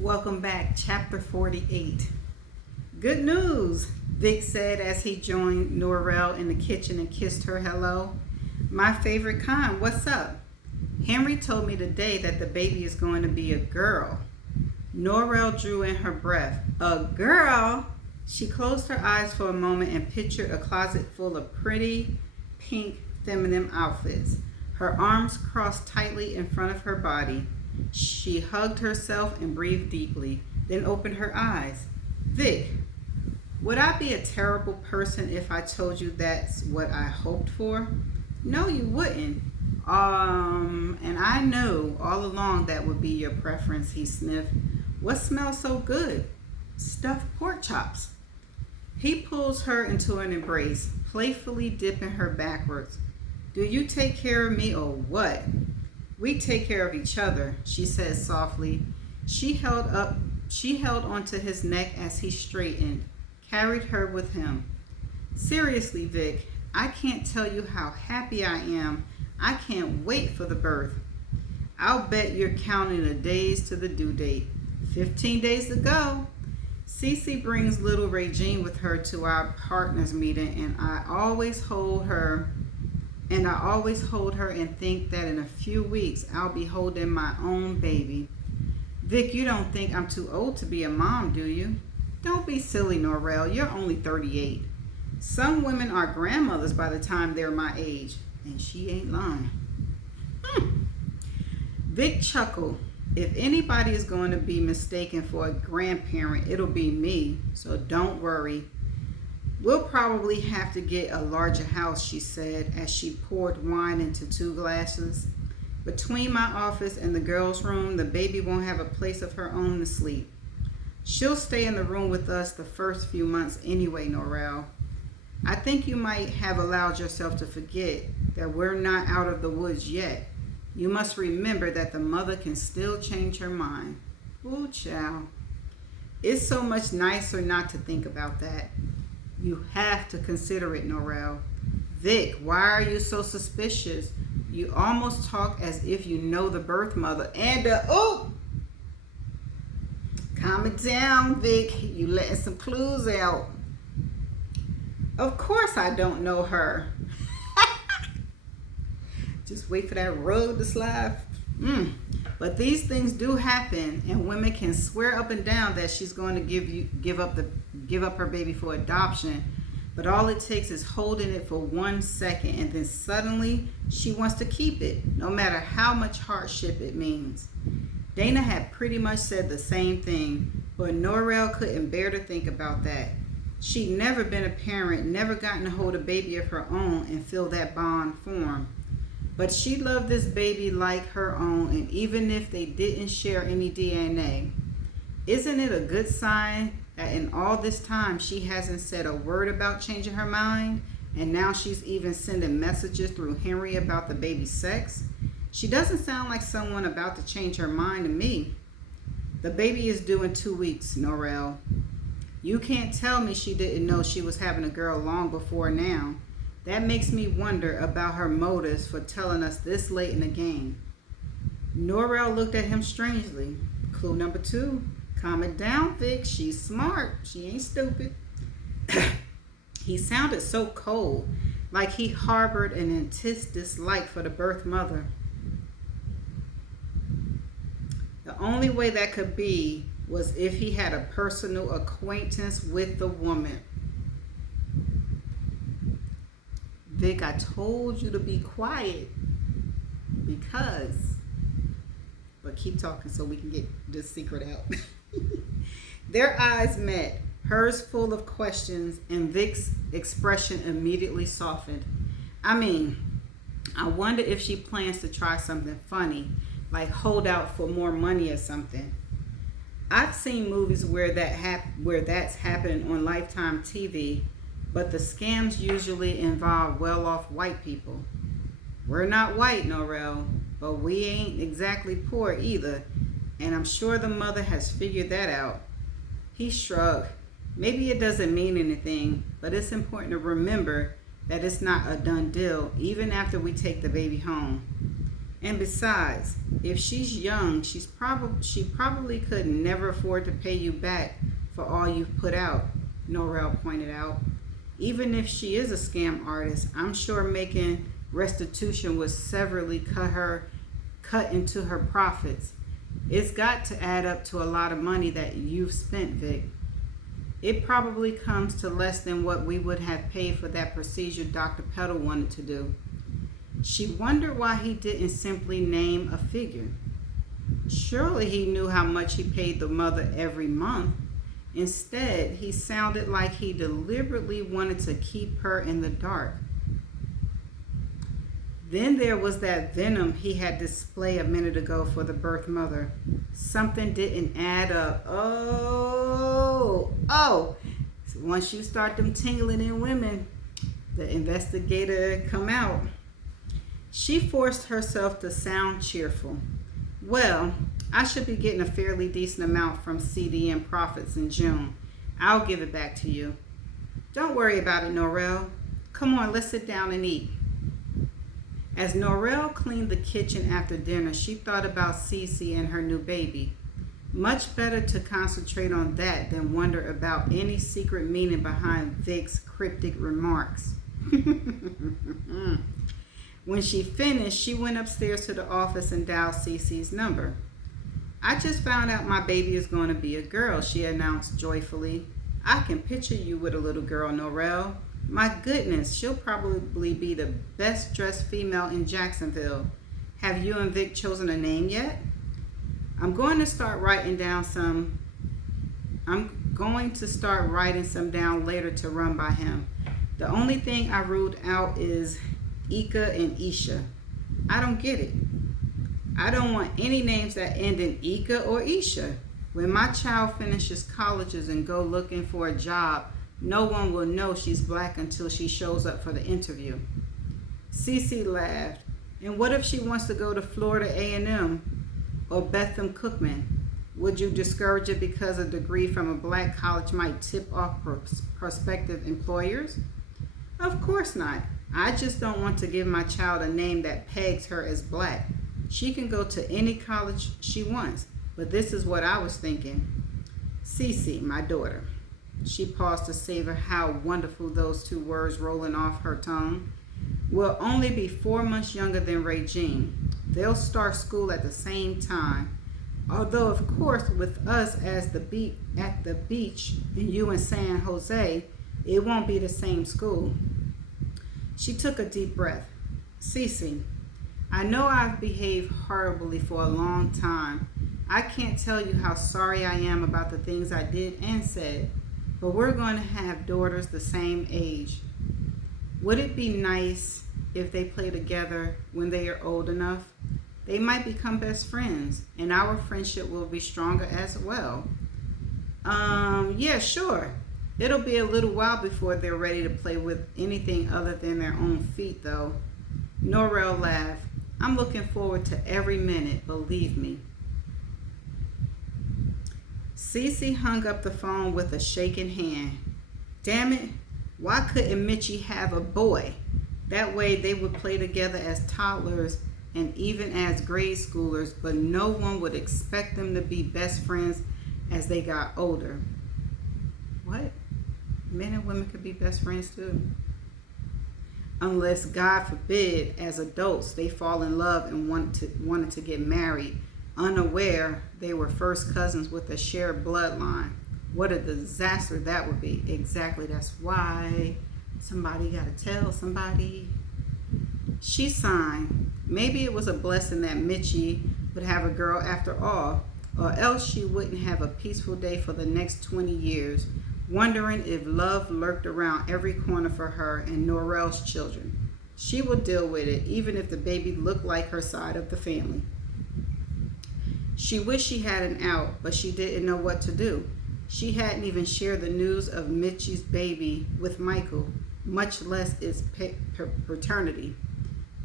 Welcome back, chapter 48. Good news, Vic said as he joined Norrell in the kitchen and kissed her hello. My favorite kind, what's up? Henry told me today that the baby is going to be a girl. Norrell drew in her breath. A girl? She closed her eyes for a moment and pictured a closet full of pretty, pink, feminine outfits. Her arms crossed tightly in front of her body. She hugged herself and breathed deeply, then opened her eyes. Vic, would I be a terrible person if I told you that's what I hoped for? No, you wouldn't. And I know all along that would be your preference, he sniffed. What smells so good? Stuffed pork chops. He pulls her into an embrace, playfully dipping her backwards. Do you take care of me or what? We take care of each other, she said softly. She held onto his neck as he straightened, carried her with him. Seriously, Vic, I can't tell you how happy I am. I can't wait for the birth. I'll bet you're counting the days to the due date. 15 days to go. Cece brings little Regine with her to our partners meeting, and I always hold her and think that in a few weeks I'll be holding my own baby. Vic, you don't think I'm too old to be a mom, do you? Don't be silly, Norrell. You're only 38. Some women are grandmothers by the time they're my age, and she ain't lying. Vic chuckled. If anybody is going to be mistaken for a grandparent, it'll be me, so don't worry. We'll probably have to get a larger house, she said as she poured wine into 2 glasses. Between my office and the girls' room, the baby won't have a place of her own to sleep. She'll stay in the room with us the first few months anyway, Norrell. I think you might have allowed yourself to forget that we're not out of the woods yet. You must remember that the mother can still change her mind. Ooh, child. It's so much nicer not to think about that. You have to consider it, Norrell. Vic, why are you so suspicious? You almost talk as if you know the birth mother. And, calm it down, Vic. You letting some clues out. Of course I don't know her. Just wait for that rug to slide. But these things do happen, and women can swear up and down that she's going to give up her baby for adoption. But all it takes is holding it for 1 second, and then suddenly she wants to keep it, no matter how much hardship it means. Dana had pretty much said the same thing, but Norrell couldn't bear to think about that. She'd never been a parent, never gotten to hold a baby of her own and feel that bond form. But she loved this baby like her own, and even if they didn't share any DNA, isn't it a good sign that in all this time she hasn't said a word about changing her mind, and now she's even sending messages through Henry about the baby's sex? She doesn't sound like someone about to change her mind to me. The baby is due in 2 weeks, Norrell. You can't tell me she didn't know she was having a girl long before now. That makes me wonder about her motives for telling us this late in the game. Norrell looked at him strangely. Clue number 2. Calm it down, Vic. She's smart. She ain't stupid. He sounded so cold, like he harbored an intense dislike for the birth mother. The only way that could be was if he had a personal acquaintance with the woman. Vic, I told you to be quiet because, but keep talking so we can get this secret out. Their eyes met, hers full of questions, and Vic's expression immediately softened. I wonder if she plans to try something funny, like hold out for more money or something. I've seen movies where that's happened on Lifetime TV, but the scams usually involve well-off white people. We're not white, Norrell, but we ain't exactly poor either, and I'm sure the mother has figured that out. He shrugged. Maybe it doesn't mean anything, but it's important to remember that it's not a done deal, even after we take the baby home. And besides, if she's young, she probably could never afford to pay you back for all you've put out, Norrell pointed out. Even if she is a scam artist, I'm sure making restitution would severely cut into her profits. It's got to add up to a lot of money that you've spent, Vic. It probably comes to less than what we would have paid for that procedure Dr. Petal wanted to do. She wondered why he didn't simply name a figure. Surely he knew how much he paid the mother every month. Instead, he sounded like he deliberately wanted to keep her in the dark. Then there was that venom he had displayed a minute ago for the birth mother. Something didn't add up. Oh. Once you start them tingling in women, the investigator come out. She forced herself to sound cheerful. Well, I should be getting a fairly decent amount from CDM profits in June. I'll give it back to you. Don't worry about it, Norrell. Come on, let's sit down and eat. As Norrell cleaned the kitchen after dinner, she thought about Cece and her new baby. Much better to concentrate on that than wonder about any secret meaning behind Vic's cryptic remarks. When she finished, she went upstairs to the office and dialed Cece's number. I just found out my baby is going to be a girl, she announced joyfully. I can picture you with a little girl, Norrell. My goodness, she'll probably be the best dressed female in Jacksonville. Have you and Vic chosen a name yet? I'm going to start writing some down later to run by him. The only thing I ruled out is Ika and Isha. I don't get it. I don't want any names that end in Ika or Isha. When my child finishes colleges and go looking for a job, no one will know she's black until she shows up for the interview. Cece laughed. And what if she wants to go to Florida A&M or Bethlehem Cookman? Would you discourage it because a degree from a black college might tip off prospective employers? Of course not. I just don't want to give my child a name that pegs her as black. She can go to any college she wants, but this is what I was thinking. Cece, my daughter. She paused to savor how wonderful those two words rolling off her tongue. Will only be 4 months younger than Regine. They'll start school at the same time. Although, of course, with us at the beach and you in San Jose, it won't be the same school. She took a deep breath. Cece, I know I've behaved horribly for a long time. I can't tell you how sorry I am about the things I did and said, but we're going to have daughters the same age. Would it be nice if they play together when they are old enough? They might become best friends, and our friendship will be stronger as well. Yeah, sure. It'll be a little while before they're ready to play with anything other than their own feet, though. Norrell laughed. I'm looking forward to every minute, believe me. Cece hung up the phone with a shaking hand. Damn it, why couldn't Mitchie have a boy? That way they would play together as toddlers and even as grade schoolers, but no one would expect them to be best friends as they got older. What? Men and women could be best friends too. Unless, God forbid, as adults they fall in love and wanted to get married, unaware they were first cousins with a shared bloodline. What a disaster that would be. Exactly, that's why somebody got to tell somebody. She sighed. Maybe it was a blessing that Mitchie would have a girl after all, or else she wouldn't have a peaceful day for the next 20 years, wondering if love lurked around every corner for her and Norrell's children. She would deal with it, even if the baby looked like her side of the family. She wished she had an out, but she didn't know what to do. She hadn't even shared the news of Mitchie's baby with Michael, much less its paternity.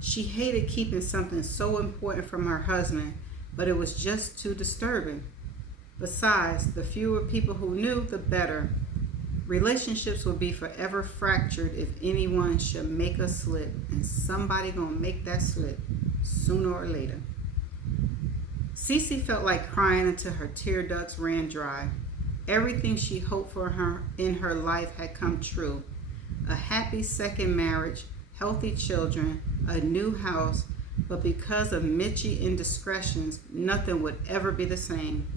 She hated keeping something so important from her husband, but it was just too disturbing. Besides, the fewer people who knew, the better. Relationships would be forever fractured if anyone should make a slip, and somebody gonna make that slip sooner or later. Cece felt like crying until her tear ducts ran dry. Everything she hoped for her in her life had come true. A happy second marriage, healthy children, a new house, but because of Mitchie indiscretions, nothing would ever be the same.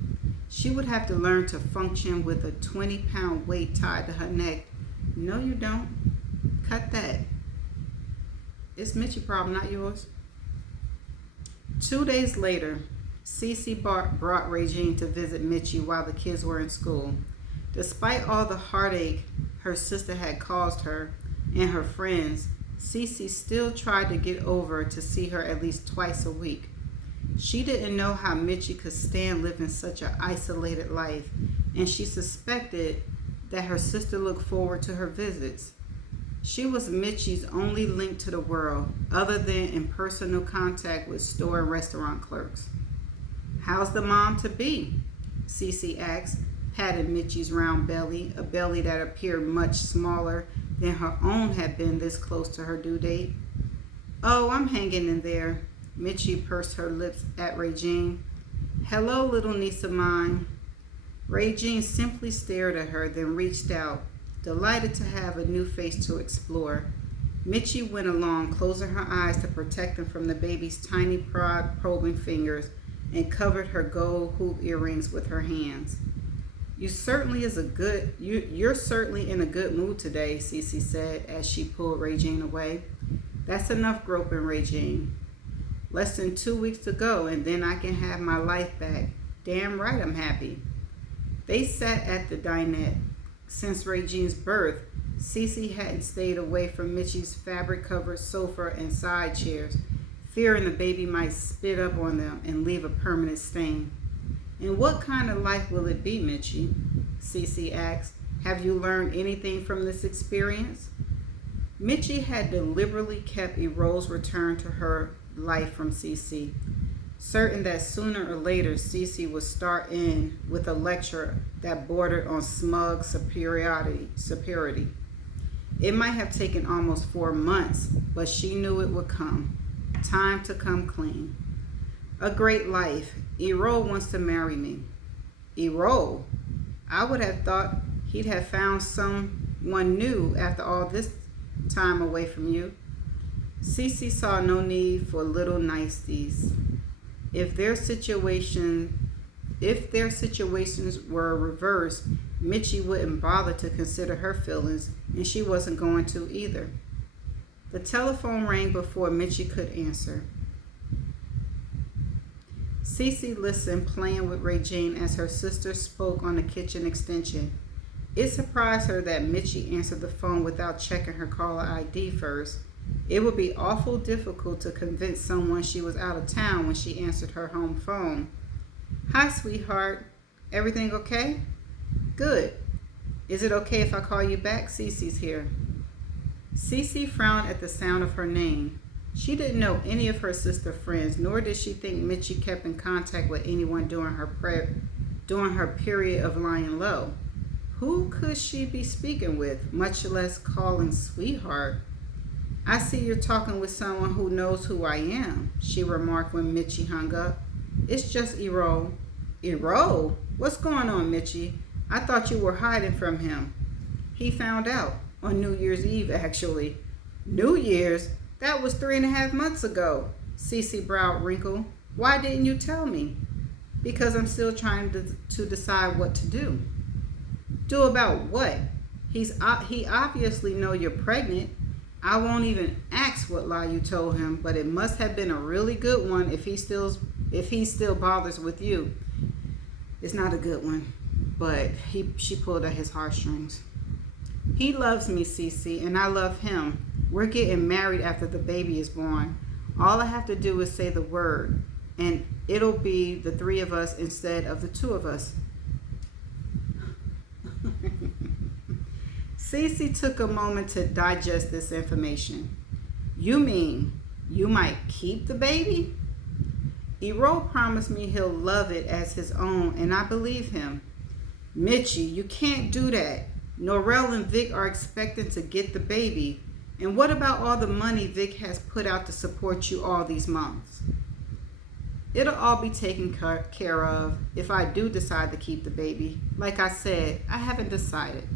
She would have to learn to function with a 20-pound weight tied to her neck. No, you don't. Cut that. It's Mitchie's problem, not yours. 2 days later, Cece brought Regine to visit Mitchie while the kids were in school. Despite all the heartache her sister had caused her and her friends, Cece still tried to get over to see her at least twice a week. She didn't know how Mitchie could stand living such an isolated life, and she suspected that her sister looked forward to her visits. She was Mitchie's only link to the world, other than in personal contact with store and restaurant clerks. "How's the mom-to-be?" Cece asked, patting Mitchie's round belly, a belly that appeared much smaller than her own had been this close to her due date. "Oh, I'm hanging in there." Mitchie pursed her lips at Regine. "Hello, little niece of mine." Regine simply stared at her, then reached out, delighted to have a new face to explore. Mitchie went along, closing her eyes to protect them from the baby's tiny probing fingers, and covered her gold hoop earrings with her hands. You're certainly in a good mood today," Cece said as she pulled Regine away. "That's enough groping, Regine. Less than 2 weeks to go, and then I can have my life back. Damn right I'm happy." They sat at the dinette. Since Regine's birth, Cece hadn't stayed away from Mitchie's fabric-covered sofa and side chairs, fearing the baby might spit up on them and leave a permanent stain. "And what kind of life will it be, Mitchie?" Cece asked. "Have you learned anything from this experience?" Mitchie had deliberately kept Ero's return to her life from Cece, certain that sooner or later Cece would start in with a lecture that bordered on smug superiority. It might have taken almost 4 months, but she knew it would come. Time to come clean. "A great life. Ero wants to marry me." "Ero? I would have thought he'd have found someone new after all this time away from you." Cece saw no need for little niceties. If their situations were reversed, Mitchie wouldn't bother to consider her feelings, and she wasn't going to either. The telephone rang before Mitchie could answer. Cece listened, playing with Regine as her sister spoke on the kitchen extension. It surprised her that Mitchie answered the phone without checking her caller ID first. It would be awful difficult to convince someone she was out of town when she answered her home phone. "Hi, sweetheart. Everything okay?" "Good. Is it okay if I call you back? Cece's here." Cece frowned at the sound of her name. She didn't know any of her sister friends, nor did she think Mitchie kept in contact with anyone during her period of lying low. Who could she be speaking with, much less calling sweetheart? "I see you're talking with someone who knows who I am," she remarked when Mitchie hung up. "It's just Ero." "Ero? What's going on, Mitchie? I thought you were hiding from him." "He found out. On New Year's Eve, actually." "New Year's? That was 3.5 months ago." Cece's brow wrinkled. "Why didn't you tell me?" "Because I'm still trying to decide what to do." "Do about what? He obviously know you're pregnant. I won't even ask what lie you told him, but it must have been a really good one if he still bothers with you." "It's not a good one, but she pulled at his heartstrings." "He loves me, Cece, and I love him. We're getting married after the baby is born. All I have to do is say the word, and it'll be the 3 of us instead of the 2 of us." Cece took a moment to digest this information. "You mean you might keep the baby?" "Ero promised me he'll love it as his own, and I believe him." "Mitchie, you can't do that. Norrell and Vic are expecting to get the baby. And what about all the money Vic has put out to support you all these months? It'll all be taken care of if I do decide to keep the baby. Like I said, I haven't decided.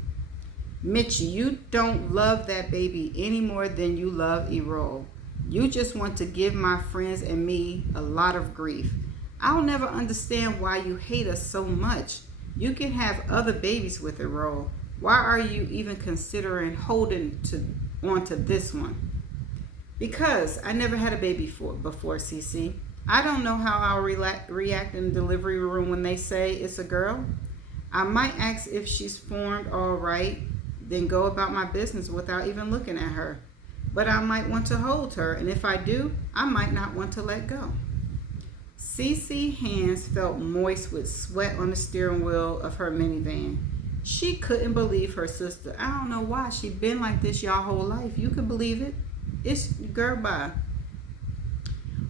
Mitchie, you don't love that baby any more than you love Errol. You just want to give my friends and me a lot of grief. I'll never understand why you hate us so much. You can have other babies with Errol. Why are you even considering holding on to this one? Because I never had a baby before, Cece. I don't know how I'll react in the delivery room when they say it's a girl. I might ask if she's formed all right, then go about my business without even looking at her. But I might want to hold her, and if I do, I might not want to let go. Cece's hands felt moist with sweat on the steering wheel of her minivan. She couldn't believe her sister. I don't know why. She been like this y'all whole life. You can believe it. It's girl bye.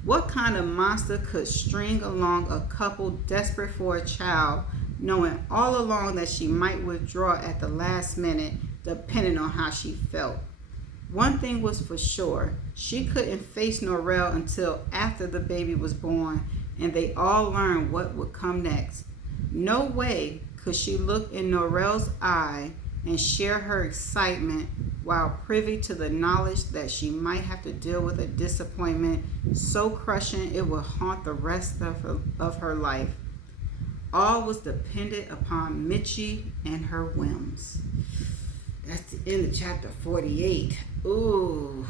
What kind of monster could string along a couple desperate for a child, knowing all along that she might withdraw at the last minute, depending on how she felt? One thing was for sure, she couldn't face Norrell until after the baby was born and they all learned what would come next. No way could she look in Norrell's eye and share her excitement while privy to the knowledge that she might have to deal with a disappointment so crushing it would haunt the rest of her life. All was dependent upon Mitchie and her whims. That's the end of chapter 48. Ooh.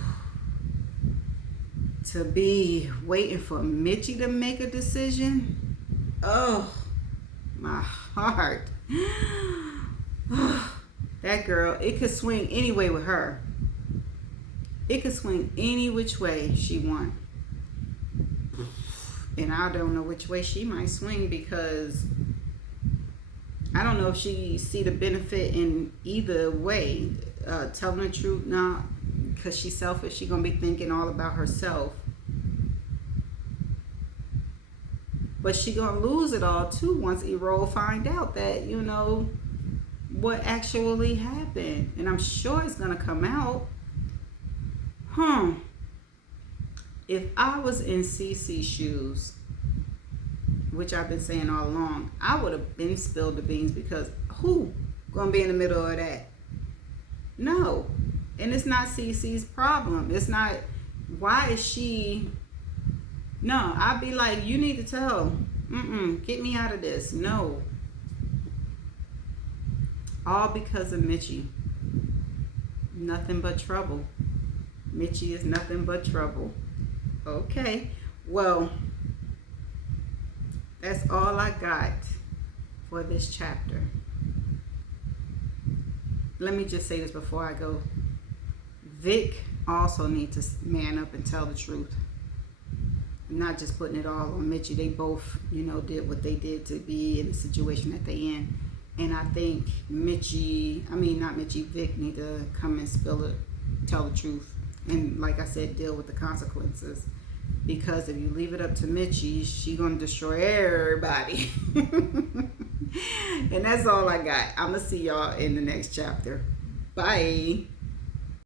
To be waiting for Mitchie to make a decision? Oh, my heart. That girl, it could swing any way with her. It could swing any which way she want. And I don't know which way she might swing, because I don't know if she see the benefit in either way. Telling the truth, not because she's selfish. She gonna be thinking all about herself. But she gonna lose it all too once Errol find out that, you know, what actually happened. And I'm sure it's gonna come out. If I was in Cece's shoes, which I've been saying all along, I would have been spilled the beans, because who gonna be in the middle of that? No. And it's not Cece's problem. It's not, why is she, no, I'd be like, you need to tell, get me out of this. No. All because of Mitchie. Nothing but trouble. Mitchie is nothing but trouble. Okay. Well, that's all I got for this chapter. Let me just say this before I go. Vic also needs to man up and tell the truth. Not just putting it all on Mitchie. They both, you know, did what they did to be in the situation that they in. And I think Vic need to come and tell the truth. And like I said, deal with the consequences. Because if you leave it up to Mitchie, she gonna destroy everybody. And that's all I got. I'm gonna see y'all in the next chapter. Bye.